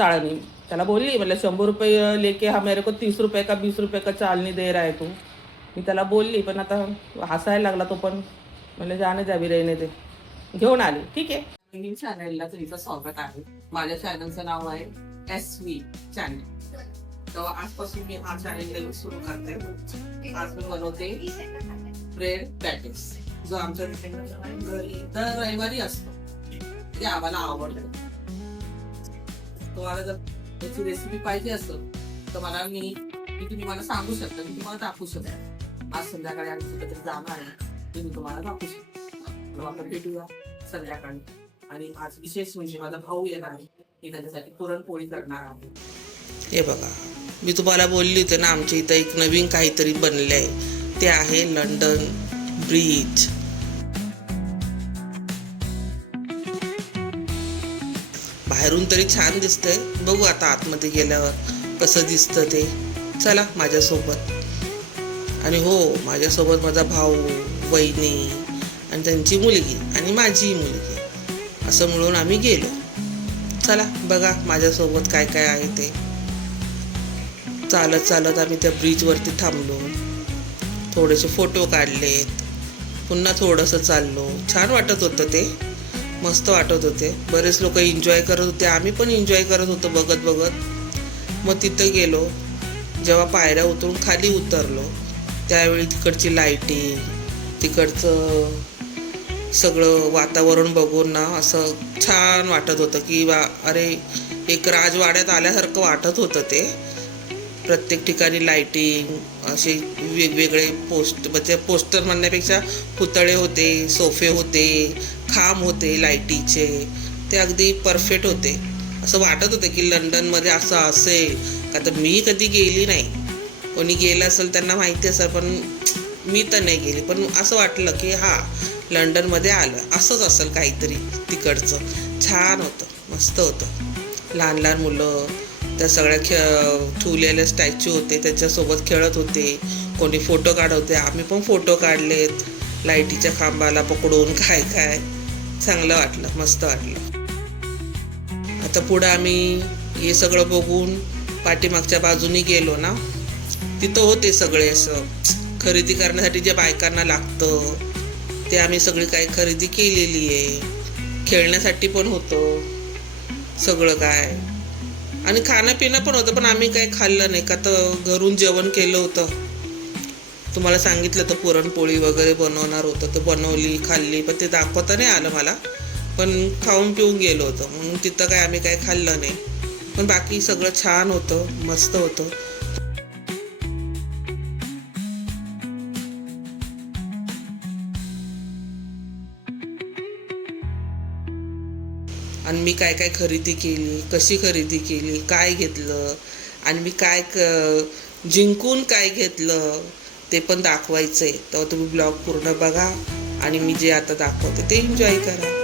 चाळणी. त्याला बोलली, मतलब 100 रुपये लेके हा मेरे को 30 रुपये का 20 रुपये का चालनी दे रहा है तू. मी त्याला बोलली, पण आता हसायला लागला तो पण. म्हणलं जाणे द्यावी रहने दे. घेऊन आली. ठीक आहे. नवीन चॅनलला तुमचं स्वागत आहे. माझ्या चॅनलचं नाव आहे SV चॅनल. तर आजपासून मी हा चॅनल सुरू करते. आज मी बनवते ब्रेड पॅटीस, जो आमच्या घरी दर रविवारी असतो. ते आम्हाला आवडतं. तुम्हाला जर त्याची रेसिपी पाहिजे असेल तर तुम्ही मला सांगू शकता, मी तुम्हाला दाखवू शकते. आज संध्याकाळी आम्ही कुठेतरी जाणार आहे, ते मी तुम्हाला दाखवू शकते. आपण भेटूया संध्याकाळी. आणि आज विशेष म्हणजे माझा भाऊ येणार आहे, मी त्याच्यासाठी पुरणपोळी करणार आहे. हे बघा, मी तुम्हाला बोलली होते ना, आमच्या इथं एक नवीन काहीतरी बनले आहे. ते आहे लंडन ब्रिज. बाहेरून तरी छान दिसतंय, बघू आता आतमध्ये गेल्यावर कसं दिसतं ते. चला माझ्यासोबत. आणि हो, माझ्यासोबत माझा भाऊ, वहिनी आणि त्यांची मुलगी आणि माझी मुलगी, असं मिळून आम्ही गेलो. चला बघा माझ्यासोबत काय काय आहे ते. चालत चालत आम्ही त्या ब्रिजवरती थांबलो, थोडेसे फोटो काढलेत, पुन्हा थोडंसं चाललो. छान वाटत होतं ते, मस्त वाटत होते. बरेच लोक एन्जॉय करत होते, आम्ही पण एन्जॉय करत होतो बघत बघत. मग तिथं गेलो. जेव्हा पायऱ्या उतरून खाली उतरलो त्यावेळी तिकडची लाईटिंग, तिकडचं सगळं वातावरण बघून ना असं छान वाटत होतं की अरे एक राजवाड्यात आल्यासारखं वाटत होतं ते. प्रत्येक ठिकाणी लाईटिंग, असे वेगवेगळे पोस्टर म्हणण्यापेक्षा पुतळे होते, सोफे होते, खांब होते लाईटीचे. ते अगदी परफेक्ट होते. असं वाटत होतं की लंडनमध्ये असं असेल का. तर मी कधी गेली नाही, कोणी गेलं असेल त्यांना माहिती असेल, पण मी तर नाही गेली. पण असं वाटलं की लंडनमध्ये आलं असंच असेल काहीतरी तिकडचं. छान होतं, मस्त होतं. लहान लहान मुलं त्या सगळ्या ठेवलेले स्टॅच्यू होते, त्याच्यासोबत खेळत होते. कोणी फोटो काढत होते, आम्ही पण फोटो काढलेत लाईटीच्या खांबाला पकडून. काय काय चांगलं वाटलं, मस्त वाटलं. आता पुढं आम्ही हे सगळं बघून पाठीमागच्या बाजूनी गेलो ना, तिथं होते सगळे असं खरेदी करण्यासाठी जे बायकांना लागतं ते आम्ही सगळी काही खरेदी केलेली आहे. खेळण्यासाठी पण होतं सगळं काय, आणि खाणं पिणं पण होतं. पण आम्ही काही खाल्लं नाही का, तर घरून जेवण केलं होतं. तुम्हाला सांगितलं तर पुरणपोळी वगैरे बनवणार होतं, तर बनवली, खाल्ली. पण ते दाखवता नाही आलं मला, पण खाऊन पिऊन गेलो होतं. म्हणून तिथं काय आम्ही काही खाल्लं नाही. पण बाकी सगळं छान होतं, मस्त होतं. आणि मी काय काय खरेदी केली, कशी खरेदी केली, काय घेतलं, आणि मी काय जिंकून काय घेतलं ते पण दाखवायचं आहे. तेव्हा तुम्ही ब्लॉग पूर्ण बघा आणि मी जे आता दाखवते ते एन्जॉय करा.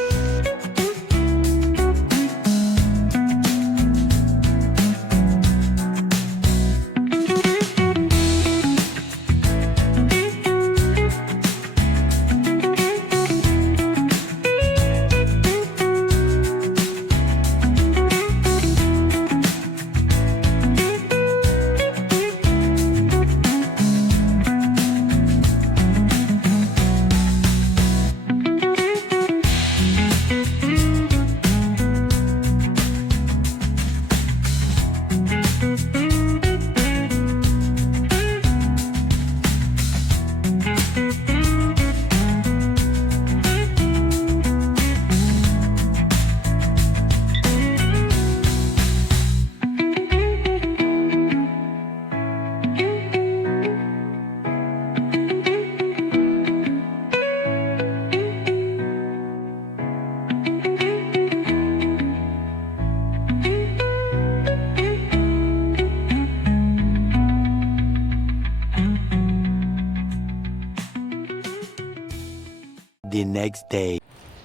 The next day.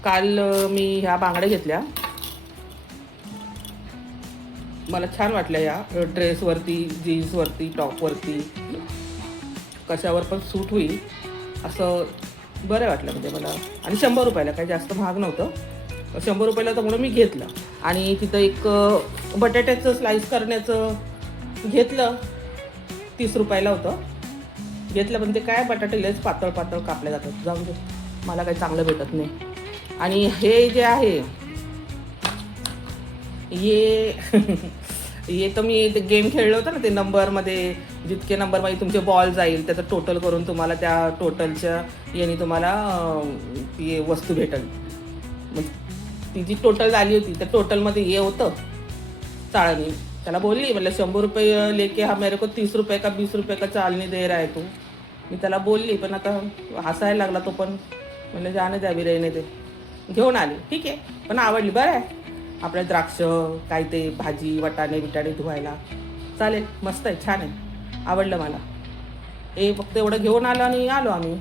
काल मी ह्या बांगड्या घेतल्या, मला छान वाटल्या. या ड्रेसवरती, जीन्सवरती, टॉपवरती, कशावर पण सूट होईल असं बरं वाटलं म्हणजे मला. आणि 100 रुपयाला, काही जास्त महाग नव्हतं. 100 रुपयाला तर म्हणून मी घेतलं. आणि तिथं एक बटाट्याचं स्लाइस करण्याचं घेतलं, 30 रुपयाला होतं. घेतलं, पण ते काय बटाटे लयच पातळ पातळ कापले जातात. जाऊन दे, मला काही चांगलं भेटत नाही. आणि हे जे आहे हे तर मी ते गेम खेळलं होतं ना, ते नंबरमध्ये जितके नंबरमध्ये तुमचे बॉल जाईल त्याचं टोटल करून तुम्हाला त्या टोटलच्या याने तुम्हाला ती वस्तू भेटेल. मग ती जी टोटल झाली होती त्या टोटलमध्ये हे होतं चाळणी. त्याला बोलली, म्हटलं 100 रुपये लेके हा मेरे को 30 रुपये का 20 रुपये का चालनी दे रहा है तू. मी त्याला बोलली, पण आता हसायला लागला तो पण. म्हणलं जाणे द्यावी रेने ते. घेऊन आली, ठीक आहे, पण आवडली. बरं आहे, आपल्या द्राक्ष काय ते भाजी वाटाणे बिटाणे धुवायला चालेल, मस्त आहे, छान आहे, आवडलं मला. फक्त एवढं घेऊन आलो आणि आलो आम्ही.